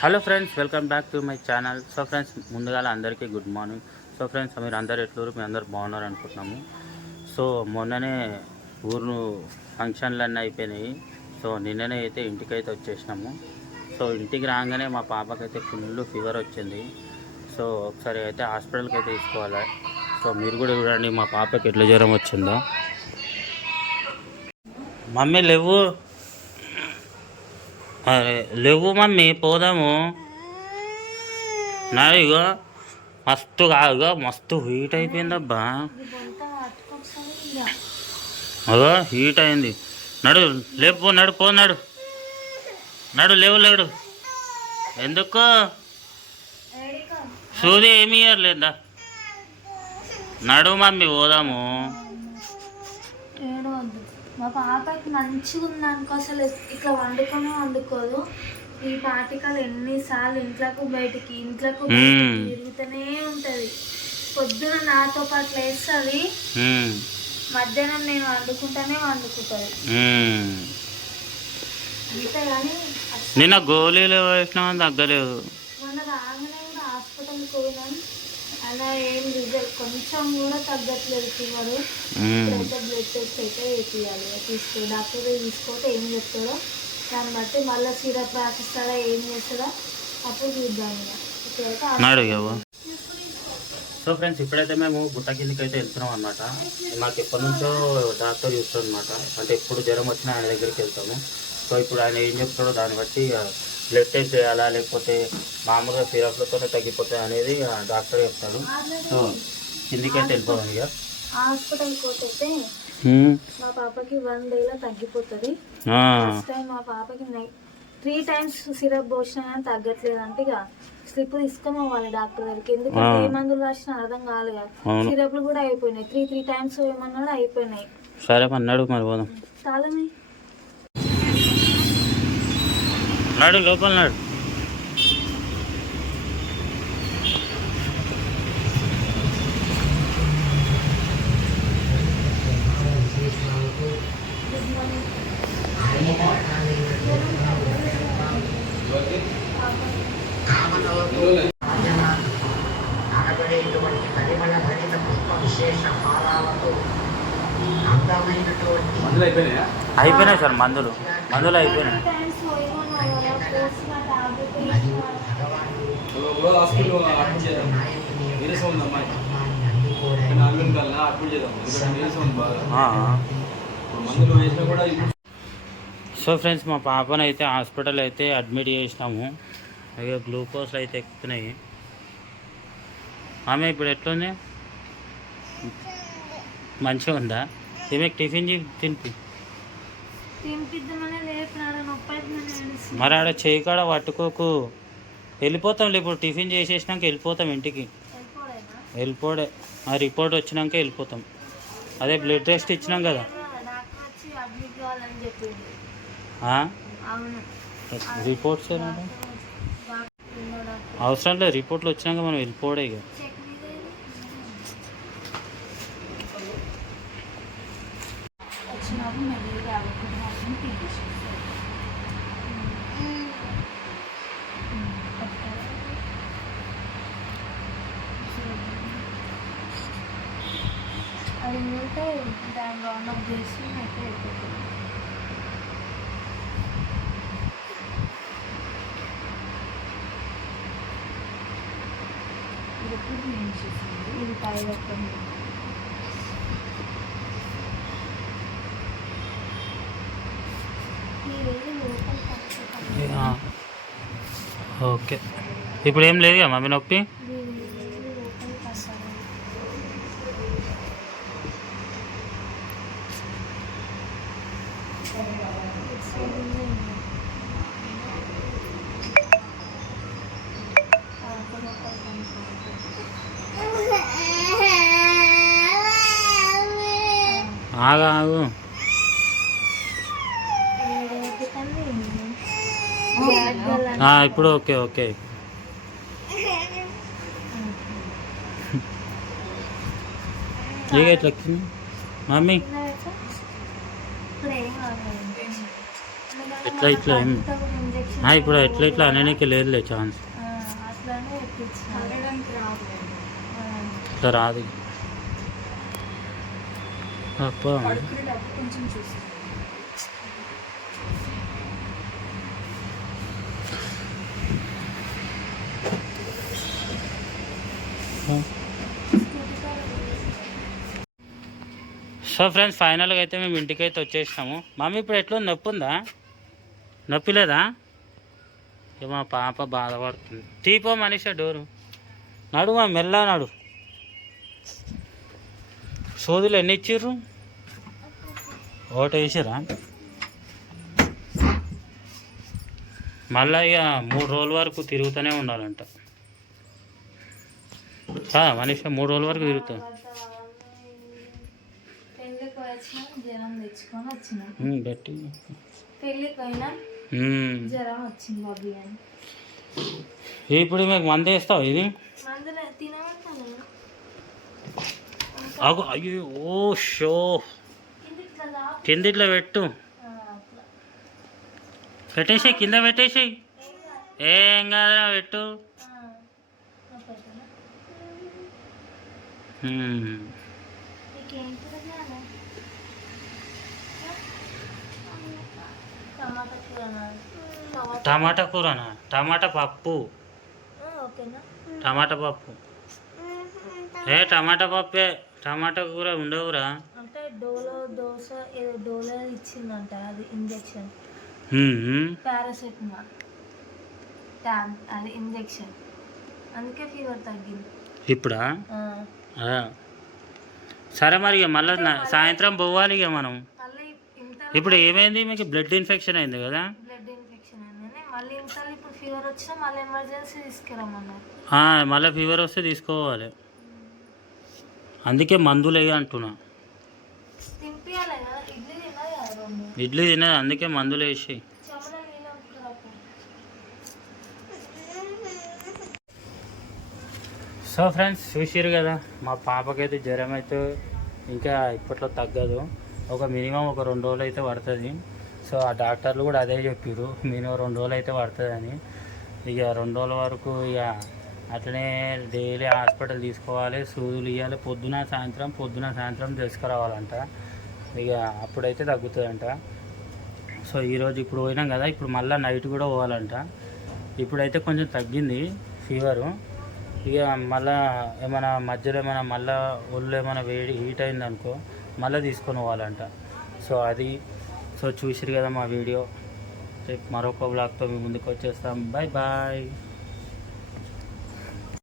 Hello friends welcome back to my channel so friends ముందుగా అందరికీ good morning so friends మీరు అందరు ఎట్లూరు మీ అందరు బాగున్నారు అనుకుంటున్నాము. సో మొన్ననే ఊరు ఫంక్షన్లు అన్నీ అయిపోయినాయి. సో నిన్ననే అయితే ఇంటికైతే వచ్చేసినాము. సో ఇంటికి రాగానే మా పాపకైతే ఫుల్ ఫీవర్ వచ్చింది. సో ఒకసారి అయితే హాస్పిటల్కి అయితే తీసుకోవాలి. సో మీరు కూడా చూడండి మా పాపకి ఎట్లా జ్వరం వచ్చిందో. మమ్మీ లేవు. లేవు మమ్మీ పోదాము. నా ఇగో మస్తు కాదుగా మస్తు హీట్ అయిపోయిందబ్బా. అగో హీట్ అయింది. నడు లేపు నడు పో నడు. నడు లేవు లేడు. ఎందుకు? సూది ఏమి ఇయ్యర్లేదా నడు మమ్మీ పోదాము. మా పాపకి మంచిగా ఉంది అనుకో అసలు ఇట్లా వండుకొని వండుకోదు. ఈ పాటికలు ఎన్నిసార్లు ఇంట్లోకి బయటికి ఇంట్లోకి. తిరుగుతూనే ఉంటది. పొద్దున నాతో పాటు లేస్తుంది. మధ్యాహ్నం నేను వండుకుంటానే వండుకుంటుంది. నిన్న గోళీలు వేసినా తగ్గలేదు. మొన్న రాగానే కూడా హాస్పిటల్కి పోయినాం. ఏం రిజల్ట్ కొంచెం కూడా తగ్గట్లేదు ఫీవర్. ఉమ్, ఇప్పుడైతే బ్లడ్ టెస్ట్ అయితే వేపియాలి. తీసుకో డాక్టర్ దగ్గర తీసుకోతే ఏం చెప్తాడో దాన్ని బట్టి మళ్ళీ సిరప్ రాసిస్తాడా ఏం చేస్తాడో అప్పుడు చూద్దాం ఇప్పుడైతే. సో ఫ్రెండ్స్ ఇప్పుడైతే మేము గుట్ట కిందకి అయితే వెళ్తున్నాం అనమాట మాకు ఎప్పటి నుంచో డాక్టర్ చూస్తాం అనమాట అంటే ఎప్పుడు జ్వరం వచ్చినా ఆయన దగ్గరికి వెళ్తాము. సో ఇప్పుడు ఆయన ఏం చెప్తాడో దాన్ని బట్టి బ్లడ్ టెస్ట్ చేయాలా లేకపోతే మామూలుగా సిరప్లతోనే తగ్గిపోతాయి అనేది డాక్టర్ చెప్తాడు. సో కిందికి అయితే వెళ్ళిపోదాం ఇక హాస్పిటల్కి పోతే మా పాపకి వన్ డేలో తగ్గిపోతుంది. ఆ, ఫస్ట్ టైం మా పాపకి త్రీ టైమ్స్ సిరప్ పోసినా కానీ తగ్గట్లేదు అంటే ఇక స్లిప్ తీసుకొని పోవాలి డాక్టర్ దగ్గరికి ఎందుకంటే ఏ మందులు రాసినా అర్థం కాదు. సిరప్లు కూడా అయిపోయినాయి. త్రీ త్రీ టైమ్స్ ఏమన్నాడు అయిపోయినాయి. సరే అన్నాడు మరి పోదాం. తాళమే. నాడు లోపల నాడు. అనబడేటువంటి పరిమళ అయిపోయినాయి సార్ మందులు. మందులు అయిపోయినాయి. సో ఫ్రెండ్స్ మా పాపను అయితే హాస్పిటల్ అయితే అడ్మిట్ చేసినాము. ఇక గ్లూకోజ్లు అయితే ఎక్కుతున్నాయి. ఆమె ఇప్పుడు ఎట్లుంది? మంచిగా ఉందా? ఈమె టిఫిన్ తినిపి మరి ఆడ చేయి కాడ పట్టుకోకు. వెళ్ళిపోతాం ఇప్పుడు టిఫిన్ చేసేసినాక వెళ్ళిపోతాం ఇంటికి? వెళ్ళిపోడే. ఆ రిపోర్ట్ వచ్చినాక వెళ్ళిపోతాం. అదే బ్లడ్ టెస్ట్ ఇచ్చినాం కదా. రిపోర్ట్స్ అవసరం లేదు రిపోర్ట్లు వచ్చినాక మనం వెళ్ళిపోవడే ఇక. అది ఉంటే దాని రౌండ్ అప్ చేసి అయితే అయిపోతుంది. ఇది క్లీన్ చేసింది ఇది పై. ఓకే. ఇప్పుడు ఏం లేదు కదా మమ్మీ నొప్పి? ఆగా ఆగు ఇప్పుడు ఓకే ఓకే. ఇక? మమ్మీ? ఎట్లా ఇట్లా ఏం? ఇప్పుడు ఎట్లా ఇట్లా అనడానికి లేదులే ఛాన్స్. ఇట్లా రాదు. సో ఫ్రెండ్స్ ఫైనల్గా అయితే మేము ఇంటికి అయితే వచ్చేసినాము. మమ్మీ ఇప్పుడు ఎట్లా నొప్పి ఉందా? నొప్పి లేదా? ఇక మా పాప బాధపడుతుంది. తీపో మనిషి డోరు. నడు మా మెల్ల నడు సోదులు ఎన్ని ఇచ్చిర్రు? ఒకటి వేసిరా మళ్ళా ఇక మూడు రోజుల వరకు తిరుగుతూనే ఉండాలంట. కాదా మనిషి మూడు రోజుల వరకు తిరుగుతాం గట్టి ఇప్పుడు మీకు మంది వేస్తావు ఇది? అగు అయ్యో ఓ షో. కింద ఇట్లా దాపు కింద ఇట్లా పెట్టు. పెట్టేసి కింద పెట్టేసి ఏం కాదు. ఏం కాదురా పెట్టు? టమాటా కూర టమాటా టమాటా కూరనా? టమాటా పప్పు. టమాటా పప్పు. ఏ టమాటా పప్పే. టమాటా కూర ఉండవురా? అంటే డోలో దోశ డోలో ఇచ్చిందంట అది ఇంజెక్షన్. పారాసెటమాల్. అది ఇంజెక్షన్. అందుకే ఫీవర్ తగ్గింది. ఇప్పుడా. సరే మరి ఇక మళ్ళీ సాయంత్రం పోవాలి ఇక మనం. ఇప్పుడు ఏమైంది? మీకు బ్లడ్ ఇన్ఫెక్షన్ అయింది కదా? బ్లడ్ ఇన్ఫెక్షన్ అయిందని. మళ్ళీ ఇంత ఇప్పుడు ఫీవర్ వచ్చినా మళ్ళీ ఎమర్జెన్సీ తీసుకురమ్మన్నారు. ఆ, మళ్ళీ ఫీవర్ వస్తే తీసుకోవాలి. అందుకే మందులు వేయ అంటున్నా ఇడ్లీ తినదు అందుకే మందులు వేసి. సో ఫ్రెండ్స్ చూసిరు కదా మా పాపకైతే జ్వరం అయితే ఇంకా ఇప్పట్లో తగ్గదు. ఒక మినిమం ఒక రెండు రోజులు అయితే పడుతుంది. సో ఆ డాక్టర్లు కూడా అదే చెప్పారు మినిమం రెండు రోజులు అయితే పడుతుందని. ఇక రెండు రోజుల వరకు ఇక అట్లనే డైలీ హాస్పిటల్ తీసుకోవాలి సూదులు ఇవ్వాలి పొద్దున సాయంత్రం పొద్దున సాయంత్రం తీసుకురావాలంట ఇక అప్పుడైతే తగ్గుతుందంట. సో ఈరోజు ఇప్పుడు పోయినాం కదా ఇప్పుడు మళ్ళీ నైట్ కూడా పోవాలంట. ఇప్పుడైతే కొంచెం తగ్గింది ఫీవరు ఇక మళ్ళా ఏమైనా మధ్యలో ఏమైనా మళ్ళా ఒళ్ళు ఏమైనా వేడి హీట్ అయిందనుకో మళ్ళీ తీసుకొని పోవాలంట. సో అది సో చూసిరు కదా మా వీడియో రేపు మరొక బ్లాగ్తో మీ ముందుకు వచ్చేస్తాం. Bye bye